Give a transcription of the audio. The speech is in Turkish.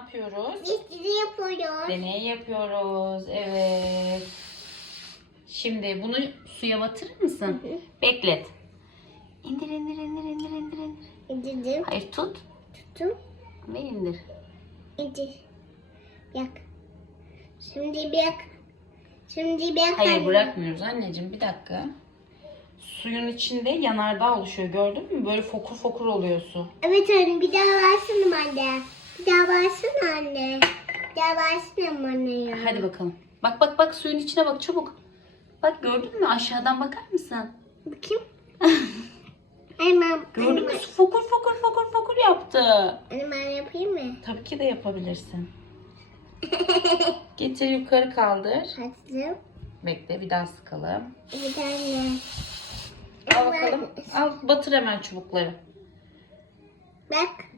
yapıyoruz? Sizi yapıyoruz. Deney yapıyoruz. Evet. Şimdi bunu suya batırır mısın? Beklet. İndir indir indir indir indir indir. İndirdim. Hayır tut Tuttum. ve indir. İndir. Yak. Şimdi bir yak. Şimdi bir yak. Hayır bırakmıyoruz anneciğim bir dakika. Suyun içinde yanardağ oluşuyor gördün mü? Böyle fokur fokur oluyor su. Evet anne bir daha versene anne. Versene anne. Versene anne ya. Hadi bakalım. Bak bak bak suyun içine bak çabuk. Bak gördün mü aşağıdan bakar mısın? Bakayım. Hemen. Gördün mü fokur fokur fokur fokur yaptı. Ben yapayım mı? Tabii ki de yapabilirsin. Getir yukarı kaldır. Hazırım. Bekle bir daha sıkalım. Bir tane. Al bakalım. Al batır hemen çubukları. Bak.